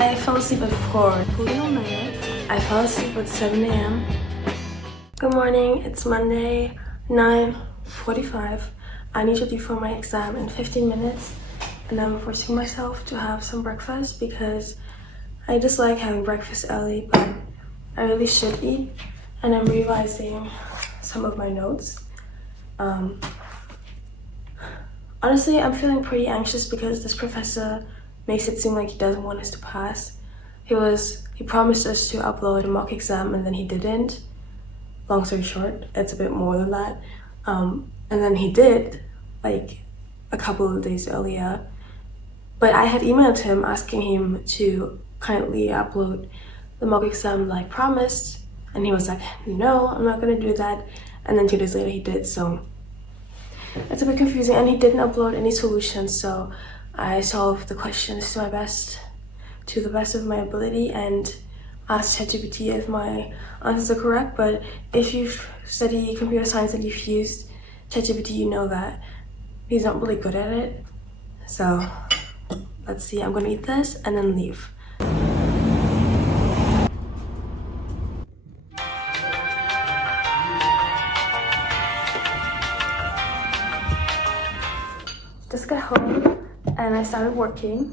I fell asleep at 4. Pulled an all-nighter. I fell asleep at 7 a.m. Good morning, it's Monday, 9:45. I need to leave for my exam in 15 minutes and I'm forcing myself to have some breakfast because I dislike having breakfast early, but I really should eat. And I'm revising some of my notes. Honestly, I'm feeling pretty anxious because this professor makes it seem like he doesn't want us to pass. He promised us to upload a mock exam and then he didn't. Long story short, it's a bit more than that. And then he did, like a couple of days earlier. But I had emailed him asking him to kindly upload the mock exam like promised. And he was like, no, I'm not gonna do that. And then 2 days later he did, so it's a bit confusing. And he didn't upload any solutions, so I solved the questions to the best of my ability and asked ChatGPT if my answers are correct. But if you've studied computer science and you've used ChatGPT, you know that he's not really good at it. So let's see, I'm gonna eat this and then leave. Just got home and I started working.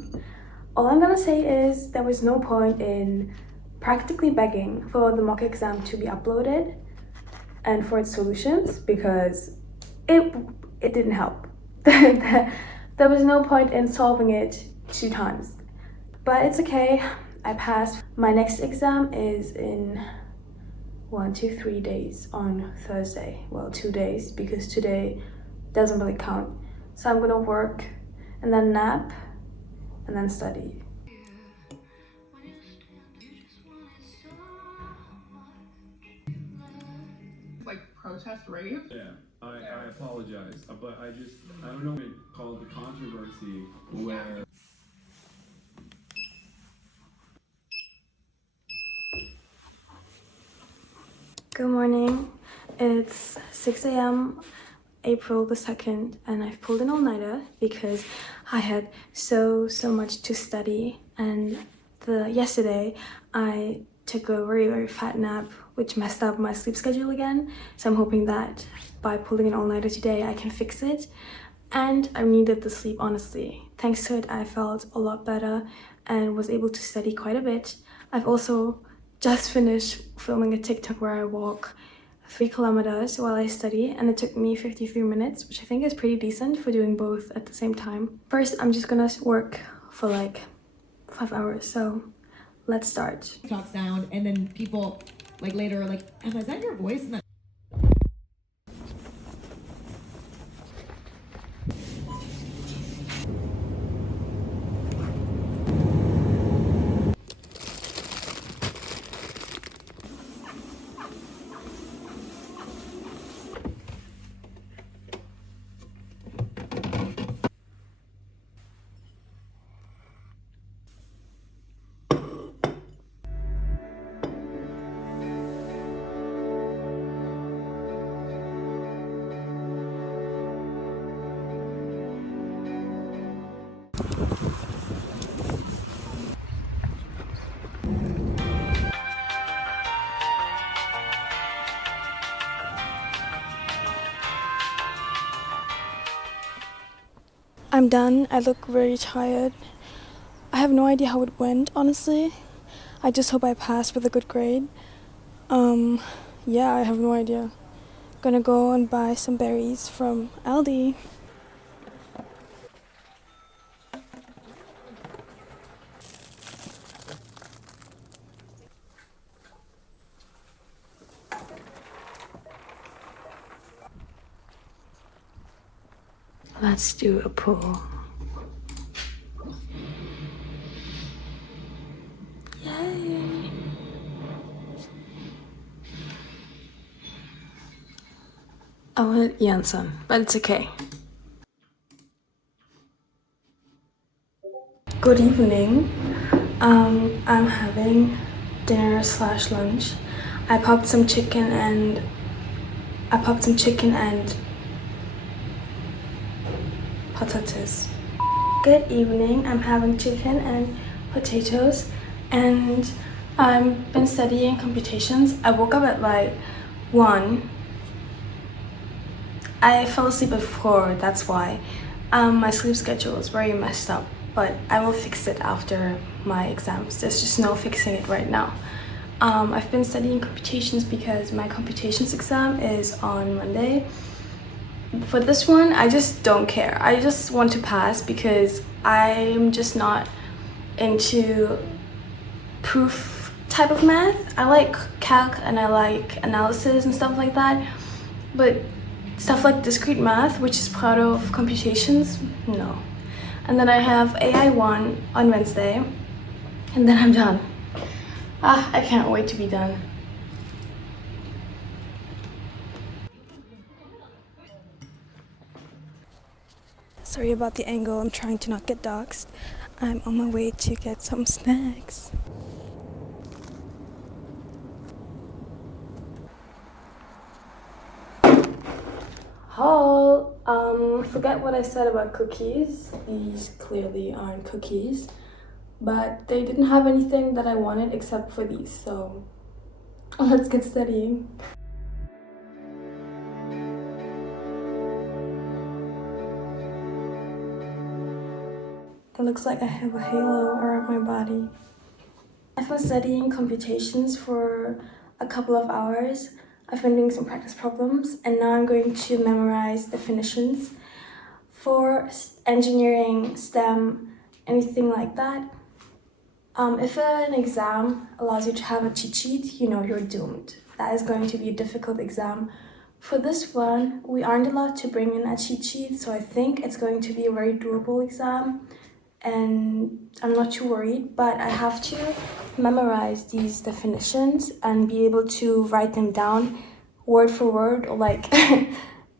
All I'm gonna say is there was no point in practically begging for the mock exam to be uploaded and for its solutions because it didn't help. There was no point in solving it 2 times. But it's okay, I passed. My next exam is in 3 days on Thursday. Well, 2 days because today doesn't really count. So I'm gonna work and then nap and then study. Like protest rave? Yeah, I apologize, but I don't know what it called the controversy where. Good morning, it's 6 a.m. April the 2nd and I've pulled an all-nighter because I had so much to study, and yesterday I took a very fat nap which messed up my sleep schedule again, so I'm hoping that by pulling an all-nighter today I can fix it. And I needed the sleep, honestly. Thanks to it I felt a lot better and was able to study quite a bit. I've also just finished filming a TikTok where I walk 3 kilometers while I study, and it took me 53 minutes, which I think is pretty decent for doing both at the same time. First, I'm just gonna work for like 5 hours, so let's start. TikTok sound, and then people like later are like, Emma, is that your voice? And I'm done. I look very tired. I have no idea how it went, honestly. I just hope I pass with a good grade. Yeah, I have no idea. Gonna go and buy some berries from Aldi. Let's do a pull. Yay! I wanted Janssen, but it's okay. Good evening. I'm having dinner / lunch. I popped some chicken and potatoes. Good evening. I'm having chicken and potatoes, and I've been studying computations. I woke up at like 1. I fell asleep at 4, that's why. My sleep schedule is very messed up, but I will fix it after my exams. There's just no fixing it right now. I've been studying computations because my computations exam is on Monday. For this one, I just don't care. I just want to pass because I'm just not into proof type of math. I like calc and I like analysis and stuff like that, but stuff like discrete math, which is part of computations, no. And then I have AI 1 on Wednesday, and then I'm done. I can't wait to be done. Sorry about the angle, I'm trying to not get doxxed. I'm on my way to get some snacks. Haul! Forget what I said about cookies. These clearly aren't cookies, but they didn't have anything that I wanted except for these, so let's get studying. It looks like I have a halo around my body. I've been studying computations for a couple of hours. I've been doing some practice problems, and now I'm going to memorize definitions for engineering, STEM, anything like that. If an exam allows you to have a cheat sheet, you know you're doomed. That is going to be a difficult exam. For this one, we aren't allowed to bring in a cheat sheet, so I think it's going to be a very doable exam, and I'm not too worried, but I have to memorize these definitions and be able to write them down word for word or like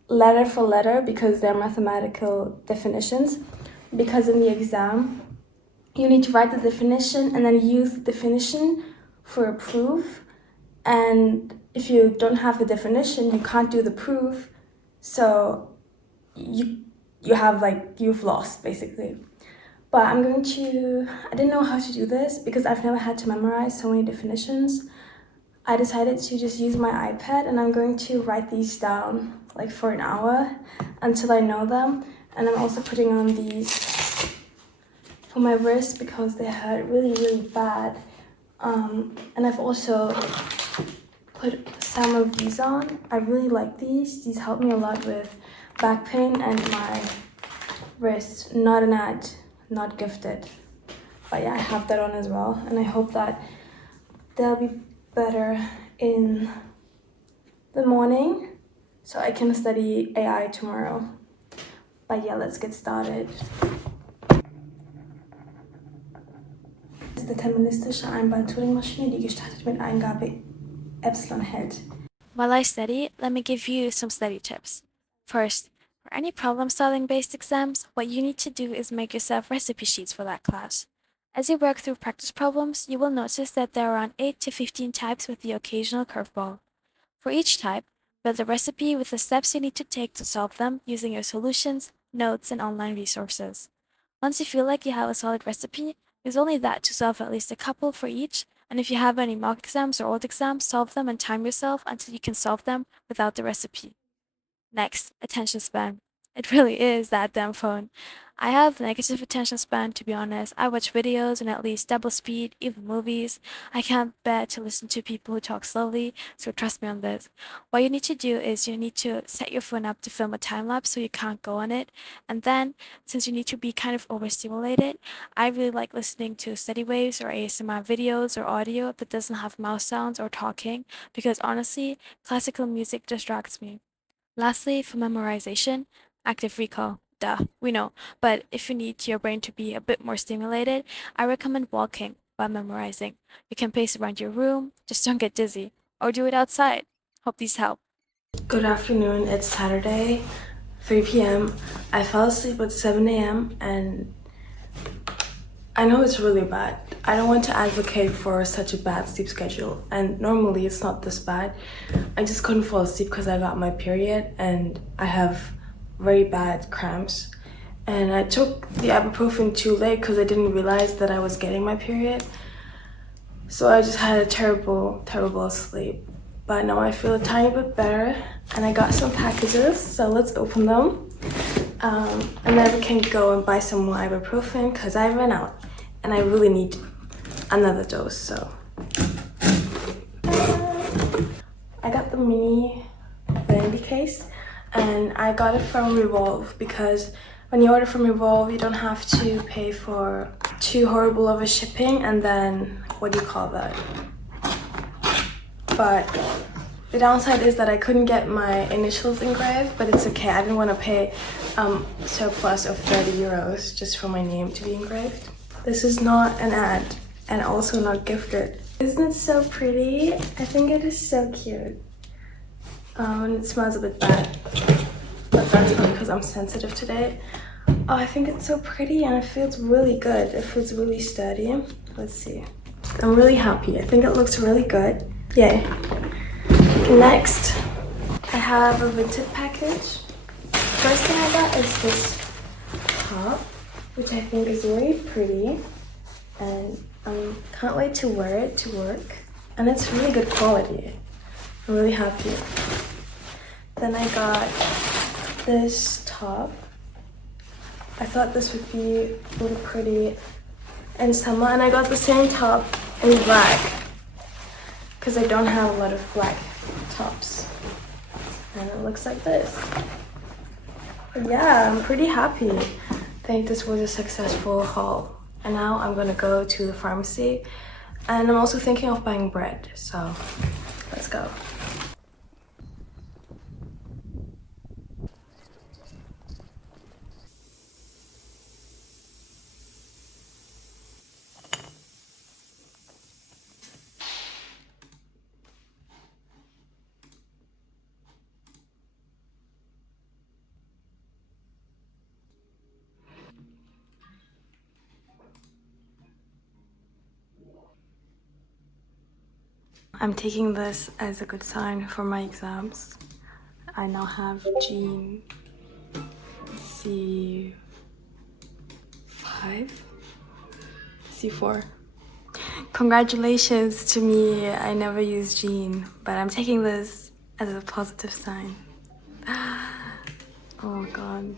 letter for letter because they're mathematical definitions. Because in the exam, you need to write the definition and then use the definition for a proof. And if you don't have the definition, you can't do the proof. So you've lost basically. But I didn't know how to do this because I've never had to memorize so many definitions. I decided to just use my iPad and I'm going to write these down like for an hour until I know them. And I'm also putting on these for my wrist because they hurt really, really bad. And I've also put some of these on. I really like these. These help me a lot with back pain and my wrist. Not an ad, not gifted. But yeah, I have that on as well. And I hope that they'll be better in the morning so I can study AI tomorrow. But yeah, let's get started. Das ist eine deterministische Einbahn-Turing-Maschine, die gestartet mit Eingabe Epsilon hält. While I study, let me give you some study tips. First, for any problem-solving based exams, what you need to do is make yourself recipe sheets for that class. As you work through practice problems, you will notice that there are around 8 to 15 types with the occasional curveball. For each type, build a recipe with the steps you need to take to solve them using your solutions, notes, and online resources. Once you feel like you have a solid recipe, use only that to solve at least a couple for each, and if you have any mock exams or old exams, solve them and time yourself until you can solve them without the recipe. Next, attention span. It really is that damn phone. I have negative attention span, to be honest. I watch videos in at least double speed, even movies. I can't bear to listen to people who talk slowly, so trust me on this. What you need to do is you need to set your phone up to film a time lapse so you can't go on it. And then, since you need to be kind of overstimulated, I really like listening to steady waves or ASMR videos or audio that doesn't have mouse sounds or talking, because honestly, classical music distracts me. Lastly, for memorization, active recall. Duh, we know. But if you need your brain to be a bit more stimulated, I recommend walking while memorizing. You can pace around your room, just don't get dizzy. Or do it outside. Hope these help. Good afternoon, it's Saturday, 3 p.m. I fell asleep at 7 a.m. and I know it's really bad. I don't want to advocate for such a bad sleep schedule, and normally it's not this bad. I just couldn't fall asleep because I got my period and I have very bad cramps, and I took the ibuprofen too late because I didn't realize that I was getting my period. So I just had a terrible sleep. But now I feel a tiny bit better, and I got some packages, so let's open them. And then we can go and buy some more ibuprofen because I ran out and I really need another dose. So I got the mini vanity case, and I got it from Revolve because when you order from Revolve, you don't have to pay for too horrible of a shipping, and then what do you call that? But the downside is that I couldn't get my initials engraved, but it's okay. I didn't want to pay surplus of 30 euros just for my name to be engraved. This is not an ad and also not gifted. Isn't it so pretty? I think it is so cute. And it smells a bit bad, but that's probably because I'm sensitive today. Oh, I think it's so pretty and it feels really good. It feels really sturdy. Let's see. I'm really happy. I think it looks really good. Yay. Next, I have a vintage package. First thing I got is this top, which I think is really pretty, and I can't wait to wear it to work. And it's really good quality. I'm really happy. Then I got this top. I thought this would be really pretty in summer, and I got the same top in black because I don't have a lot of black tops. And it looks like this. But yeah, I'm pretty happy. I think this was a successful haul. And now I'm gonna go to the pharmacy, and I'm also thinking of buying bread, so let's go. I'm taking this as a good sign for my exams. I now have gene C5, C4. Congratulations to me, I never used gene, but I'm taking this as a positive sign. Oh my god.